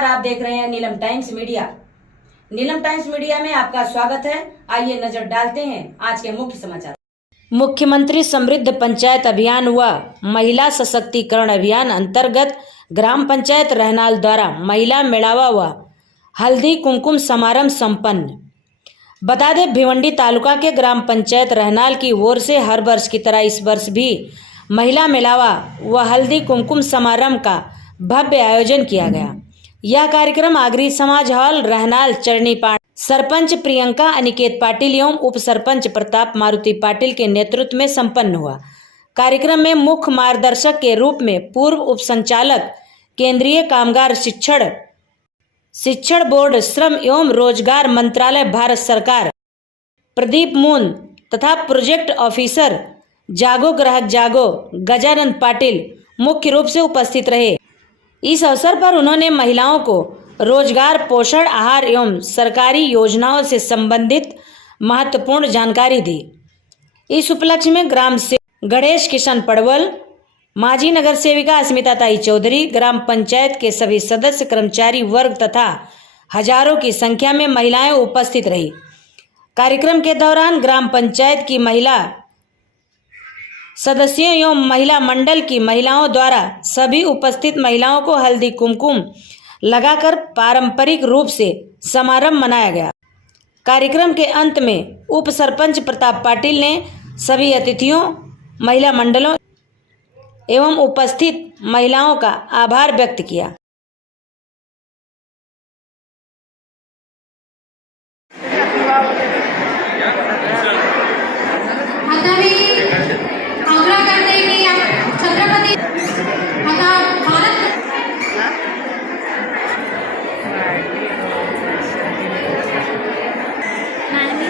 नमस्कार, आप देख रहे हैं Neelam times media. Neelam times media में आपका स्वागत है। आइए नजर डालते हैं आज के मुख्य समाचार। मुख्यमंत्री समृद्ध पंचायत अभियान व महिला सशक्तिकरण अभियान अंतर्गत ग्राम पंचायत रहनाल द्वारा महिला मेड़ावा व हल्दी कुमकुम समारंभ संपन्न। बता दें, भिवंडी तालुका के ग्राम पंचायत रहनाल की ओर से हर वर्ष की तरह इस वर्ष भी महिला मेलावा व हल्दी कुमकुम समारंभ का भव्य आयोजन किया गया। यह कार्यक्रम आगरी समाज हॉल रहनाल चरनी पाठ सरपंच प्रियंका अनिकेत पाटिल एवं उप सरपंच प्रताप मारुति पाटिल के नेतृत्व में संपन्न हुआ। कार्यक्रम में मुख्य मार्गदर्शक के रूप में पूर्व उप संचालक केंद्रीय कामगार शिक्षण बोर्ड श्रम एवं रोजगार मंत्रालय भारत सरकार प्रदीप मून तथा प्रोजेक्ट ऑफिसर जागो ग्राहक जागो गजानंद पाटिल मुख्य रूप से उपस्थित रहे। इस अवसर पर उन्होंने महिलाओं को रोजगार, पोषण आहार एवं सरकारी योजनाओं से संबंधित महत्वपूर्ण जानकारी दी। इस उपलक्ष्य में ग्राम से गणेश किशन पड़वल, माजी नगर सेविका अस्मिता ताई चौधरी, ग्राम पंचायत के सभी सदस्य, कर्मचारी वर्ग तथा हजारों की संख्या में महिलाएं उपस्थित रही। कार्यक्रम के दौरान ग्राम पंचायत की महिला सदस्यों एवं महिला मंडल की महिलाओं द्वारा सभी उपस्थित महिलाओं को हल्दी कुमकुम लगाकर पारंपरिक रूप से समारंभ मनाया गया। कार्यक्रम के अंत में उप सरपंच प्रताप पाटिल ने सभी अतिथियों, महिला मंडलों एवं उपस्थित महिलाओं का आभार व्यक्त किया।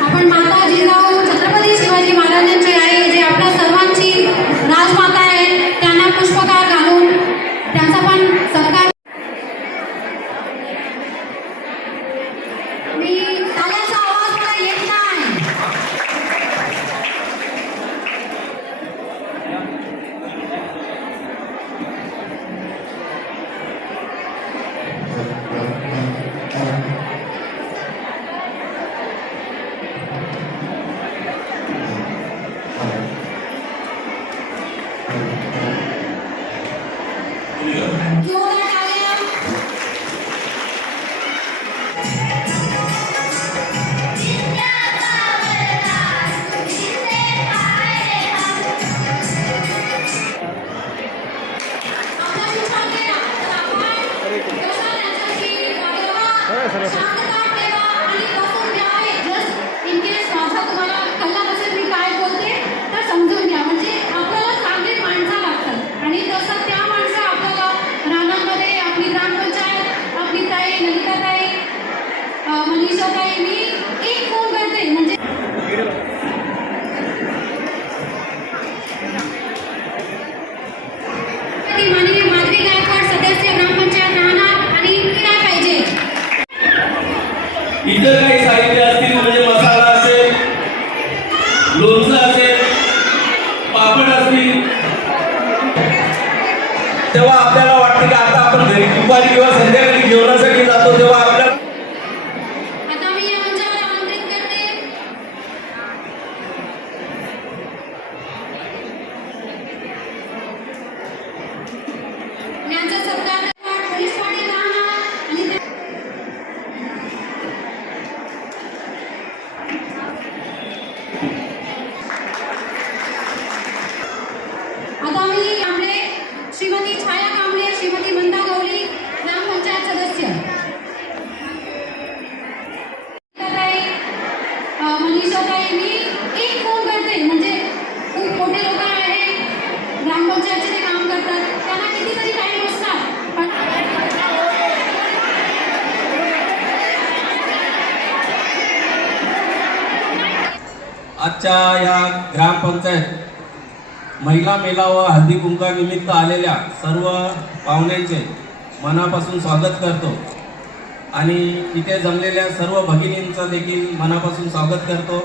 आपण माता जिजाऊ छत्रपती शिवाजी महाराजांची आई जे आपल्या सर्वांची राजमाता आहे, त्यांना पुष्पहार घालून त्यांचा पण सत्कार। मी ताल्याचा आवाज मला येत नाही। इतर काही साहित्य असतील म्हणजे मसाला असेल, लोणचं असेल, पापड असतील, तेव्हा आपल्याला वाटतं की आता आपण घरी दुपारी किंवा संध्याकाळी जेवणासाठी जातो तेव्हा आपल्याला श्रीमती छाया कांबळे, श्रीमती मंदा गवली, ग्राम पंचायत सदस्य मनीषाताई, मी एक फोन करते म्हणजे खूप मोठे लोक आहे ग्रामपंचायतचे ते काम करतात, त्यांना कितीतरी टाइम असतात पण आजच्या या ग्रामपंचायत महिला मेळावा हल्दी कुंका निमित्त आलेल्या सर्व पाहुण्यांचे मनापासून स्वागत करतो आणि इथे जमलेल्या सर्व भगिनींचं देखील मनापासून स्वागत करतो।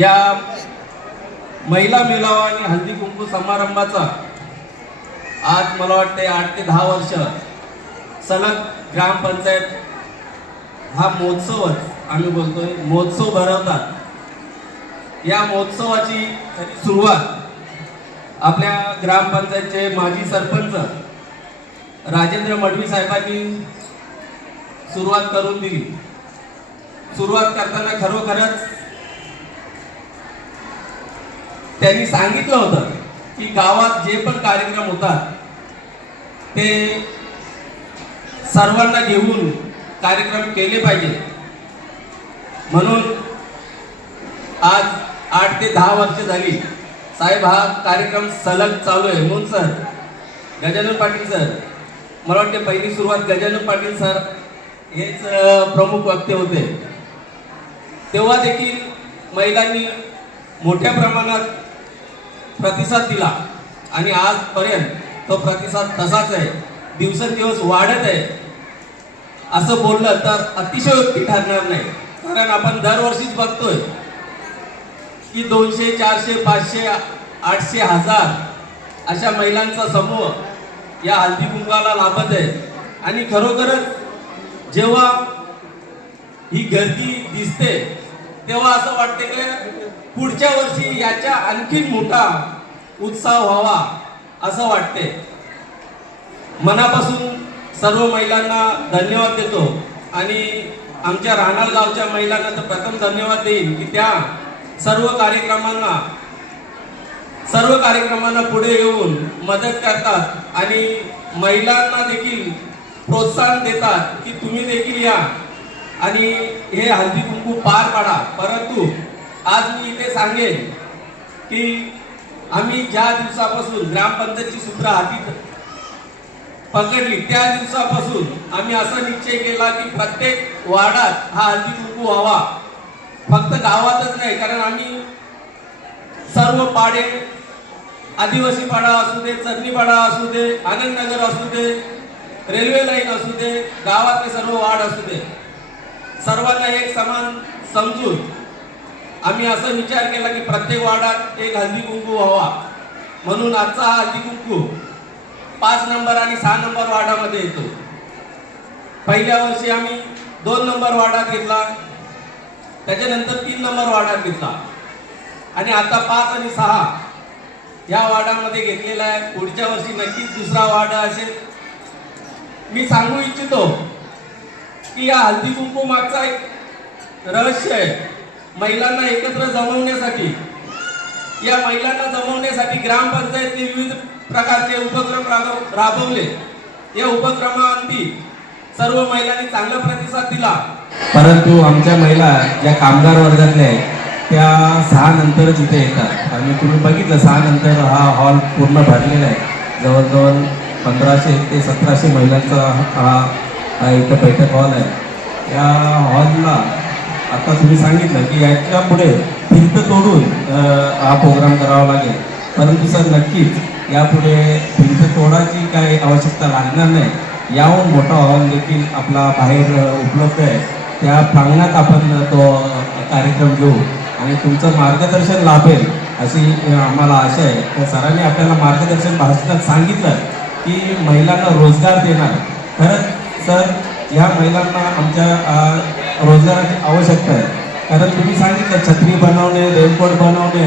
या महिला मेळावा आणि हल्दी कुंकू समारंभाचा आज मला वाटते 8 ते 10 वर्ष सलग ग्रामपंचायत हा महोत्सवच आम्ही बोलतोय, महोत्सव भरवतात। या महोत्सवाची सुरुवात आपल्या ग्रामपंचायतचे माजी सरपंच राजेंद्र मडवी साहेबांनी सुरुवात करून दिली। सुरुवात करताना खरोखरच त्यांनी सांगितलं होतं की गावात जे पण कार्यक्रम होतात ते सर्वांना घेऊन कार्यक्रम केले पाहिजे। म्हणून आज 8 ते 10 वर्ष झाली साहेब हा कार्यक्रम सलग चालू आहे। म्हणून सर, गजानन पाटील सर, मला वाटते पहिली सुरुवात गजानन पाटील सर हेच प्रमुख वक्ते होते। तेव्हा देखील महिलांनी मोठ्या प्रमाणात प्रतिसाद दिला आणि आजपर्यंत तो प्रतिसाद तसाच आहे, दिवसेंदिवस वाढत आहे असं बोललं तर अतिशयोक्ती ठरणार नाही। कारण आपण दरवर्षीच बघतोय की 200, 400, 500, 800, 1000 अशा महिलांचा समूह या हळदी कुंकवाला लाभत आहे। आणि खरोखरच जेव्हा ही गर्दी दिसते तेव्हा असं वाटते की पुढच्या वर्षी याच्या आणखीन मोठा उत्साह व्हावा असं वाटते। मनापासून सर्व महिलांना धन्यवाद देतो आणि आमच्या राहणार गावच्या महिलांना तर प्रथम धन्यवाद देईन की त्या सर्व कार्यक्रमांना पुढे येऊन मदत करतात आणि महिलांना देखील प्रोत्साहन देतात की तुम्ही देखील या आणि हे हळदी कुंकू पार पाडा। परंतु आज मी इथे सांगेन की आम्ही ज्या दिवसापासून ग्रामपंचायतची सूत्र हाती पकडली त्या दिवसापासून आम्ही असा निश्चय केला की प्रत्येक वार्डात हा हळदी कुंकू व्हावा। फक्त गावातच नाही, कारण आम्ही सर्व पाडे, आदिवासी पाडा असू दे, चरणी पाडा असू दे, आनंदनगर असू दे, रेल्वे लाईन असू दे, गावातले सर्व वार्ड असू दे, सर्वांना एक समान समजून आम्ही असा विचार केला की प्रत्येक वार्डात एक हळदी कुंकू व्हावा। म्हणून आजचा हा हळदी कुंकू 5 नंबर आणि 6 नंबर वार्डामध्ये येतो। पहिल्या वर्षी आम्ही 2 नंबर वार्डात घेतला, त्याच्यानंतर 3 नंबर वार्डात घेतला आणि आता 5 आणि 6 या वार्डामध्ये घेतलेला आहे। पुढच्या वर्षी नक्कीच दुसरा वार्ड असेल। मी सांगू इच्छितो की या हळदी कुंकू मागचा एक रहस्य आहे। महिलांना एकत्र जमवण्यासाठी, या महिलांना जमवण्यासाठी ग्रामपंचायतने विविध प्रकारचे उपक्रम राबवले। या उपक्रमांती सर्व महिलांनी चांगला प्रतिसाद दिला। परंतु आमच्या महिला ज्या कामगार वर्गातल्या आहेत त्या 6 नंतर तिथे येतात आणि तुम्ही बघितलं 6 नंतर हा हॉल पूर्ण भरलेला आहे। जवळजवळ 1500 ते 1700 महिलांचा हा इथं बैठक हॉल आहे। या हॉलला आता तुम्ही सांगितलं की याच्या पुढे भिंत तोडून हा प्रोग्राम करावा लागेल, परंतु सर नक्कीच यापुढे भिंत तोडायची काही आवश्यकता लागणार नाही। याहून मोठा हॉल देखील आपला बाहेर उपलब्ध आहे, त्या प्रांगणात आपण तो कार्यक्रम घेऊ आणि तुमचं मार्गदर्शन लाभेल अशी आम्हाला आशा आहे। तर सरांनी आपल्याला मार्गदर्शन भाषणात सांगितलं की महिलांना रोजगार देणार। खरंच सर, ह्या महिलांना आमच्या रोजगाराची आवश्यकता आहे, कारण तुम्ही सांगितलं छत्री बनवणे, रेनकोट बनवणे,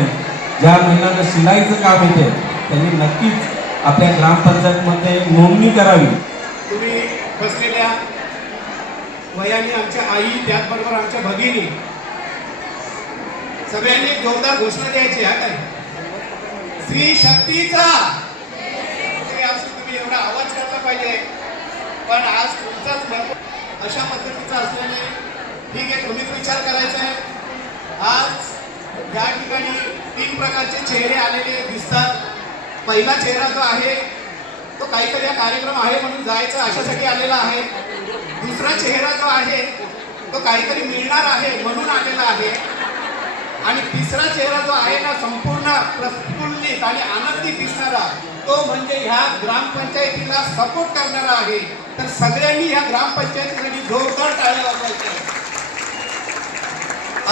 ज्या महिलांना शिलाईचं काम येते त्यांनी नक्कीच आपल्या ग्रामपंचायतमध्ये नोंदणी करावी। तुम्ही बसलेल्या वयाने आमच्या आई, त्याचबरोबर आमच्या भगिनी सगळ्यांनी एक जोरदार घोषणा द्यायची आहे काय? स्त्री शक्तीचा तुम्ही एवढा आवाज करला पाहिजे, पण आज तुमचाच अशा पद्धतीचा असल्याने ठीक आहे, तुम्हीच विचार करायचा आहे। आज या ठिकाणी 3 प्रकारचे चेहरे आलेले दिसतात। पहिला चेहरा जो आहे तो काहीतरी हा कार्यक्रम आहे म्हणून जायचं अशासाठी आलेला आहे। दुसरा चेहरा जो आहे तो काहीतरी मिळणार आहे म्हणून आलेला आहे आणि तिसरा चेहरा जो आहे ना संपूर्ण प्रफुल्लित आणि आनंदी दिसणारा तो म्हणजे ह्या ग्रामपंचायतीला सपोर्ट करणारा आहे। तर सगळ्यांनी ह्या ग्रामपंचायतीसाठी जोरदार टाळ्या वाजवायच्या।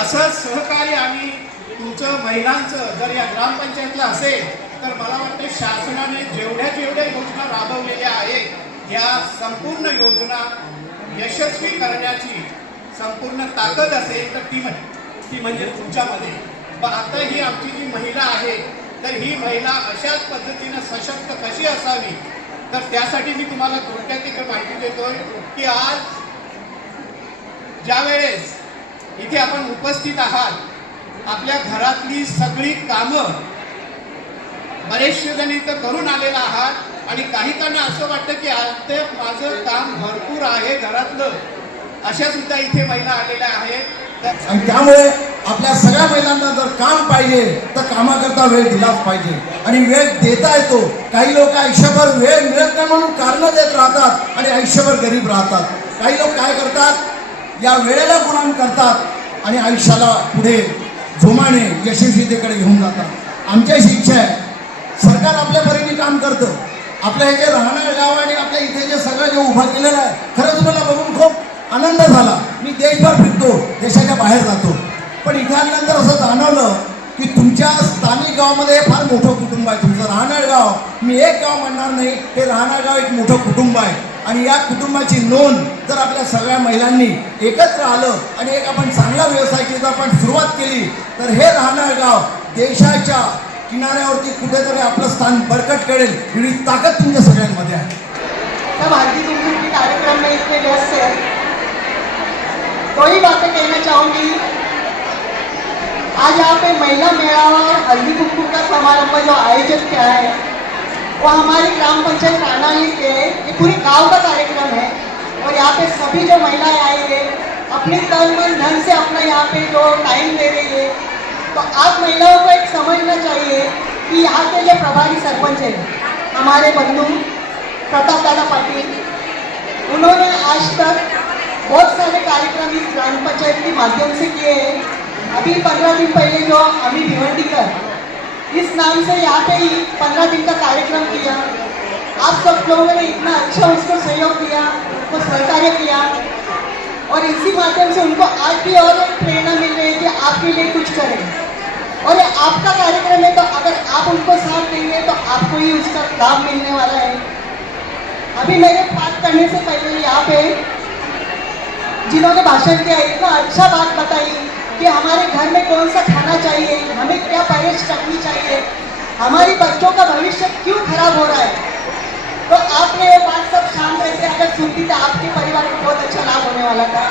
असं सहकार्य आणि तुमचं महिलांचं जर या ग्रामपंचायतीला असेल तर मला वाटतं शासनाने जेवढ्या योजना राबवलेल्या आहेत, या संपूर्ण योजना यशस्वी करण्याची संपूर्ण ताकद असेल तर ती म्हणजे तुमच्यामध्ये. पण आता ही आमची जी महिला आहे तर ही महिला अशाच पद्धतीनं सशक्त कशी असावी तर त्यासाठी मी तुम्हाला थोडक्यात एक माहिती देतोय की आज ज्या वेळेस इथे आपण उपस्थित आहात आपल्या घरातली सगळी कामं बरेचसे जण इथं करून आलेला आहात आणि काही काहींना असं वाटतं की आज माझं काम भरपूर आहे घरातलं, अशा सुद्धा इथे महिला आलेल्या आहेत. आणि त्यामुळे आपल्या सगळ्या महिलांना जर काम पाहिजे तर कामाकरता वेळ दिलाच पाहिजे आणि वेळ देता येतो. काही लोक आयुष्यभर वेळ मिळत नाही म्हणून कारणं देत राहतात आणि आयुष्यभर गरीब राहतात. काही लोक काय करतात, या वेळेला गुलाम करतात आणि आयुष्याला पुढे जोमाने यशस्वीतेकडे घेऊन जातात. आमची अशी इच्छा आहे, सरकार आपल्या परीने काम करतं. आपल्या हे जे राहणारं गाव आणि आपल्या इथे जे सगळं जे उभं केलेलं आहे खरंच मला बघून खूप आनंद झाला. मी देशभर फिरतो, देशाच्या बाहेर जातो, पण इथे आल्यानंतर असं जाणवलं की तुमच्या स्थानिक गावामध्ये हे फार मोठं कुटुंब आहे. तुमचं राहणार गाव, मी एक गाव म्हणणार नाही, हे राहणार गाव एक मोठं कुटुंब आहे आणि या कुटुंबाची नोंद जर आपल्या सगळ्या महिलांनी एकत्र आलं आणि एक आपण चांगला व्यवसायाची जर आपण सुरुवात केली तर हे राहणार गाव देशाच्या किनाऱ्यावरती कुठेतरी आपलं स्थान बरकट करेल. एवढी ताकद तुमच्या सगळ्यांमध्ये आहे. सब हल्दी कुमकुम के कार्यक्रम में इतने व्यस्त है, दो ही बातें कहना चाहूँगी. आज यहाँ पे महिला मेळावा और हल्दी कुमकुम का समारंभ जो आयोजित किया है वो हमारी ग्राम पंचायत रानाली के ये पूरे गांव का कार्यक्रम है और यहाँ पे सभी जो महिलाएं आई है अपने तन मन धन से अपना यहाँ पे जो टाइम दे रही है. तो आप महिलाओं को एक समझना चाहिए कि यहाँ के जो प्रभारी सरपंच हैं हमारे बंधु प्रताप दादा पाटिल, उन्होंने आज तक बहुत सारे कार्यक्रम इस ग्राम पंचायत के माध्यम से किए हैं. अभी 15 दिन पहले जो अमी भिवंडीकर इस नाम से यहाँ पे ही 15 दिन का कार्यक्रम किया. आप सब लोगों ने इतना अच्छा उसको सहयोग किया, उसको सहकार्य किया और इसी माध्यम से उनको आज भी और एक प्रेरणा मिल रही है कि आपके लिए कुछ करें. और ये आपका कार्यक्रम है तो अगर आप उनको साथ देंगे तो आपको ही उसका लाभ मिलने वाला है. अभी मेरे बात करने से पहले यहाँ पे जिन्होंने भाषण किया इतना अच्छा बात बताई कि हमारे घर में कौन सा खाना चाहिए, हमें क्या परहेज रखनी चाहिए, हमारी बच्चों का भविष्य क्यों खराब हो रहा है. तो आपने ये बात सब शांत रहते अगर सुनती तो आपके परिवार को बहुत अच्छा लाभ होने वाला था.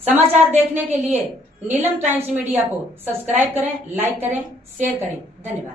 समाचार देखने के लिए नीलम टाइम्स मीडिया को सब्सक्राइब करें, लाइक करें, शेयर करें. धन्यवाद.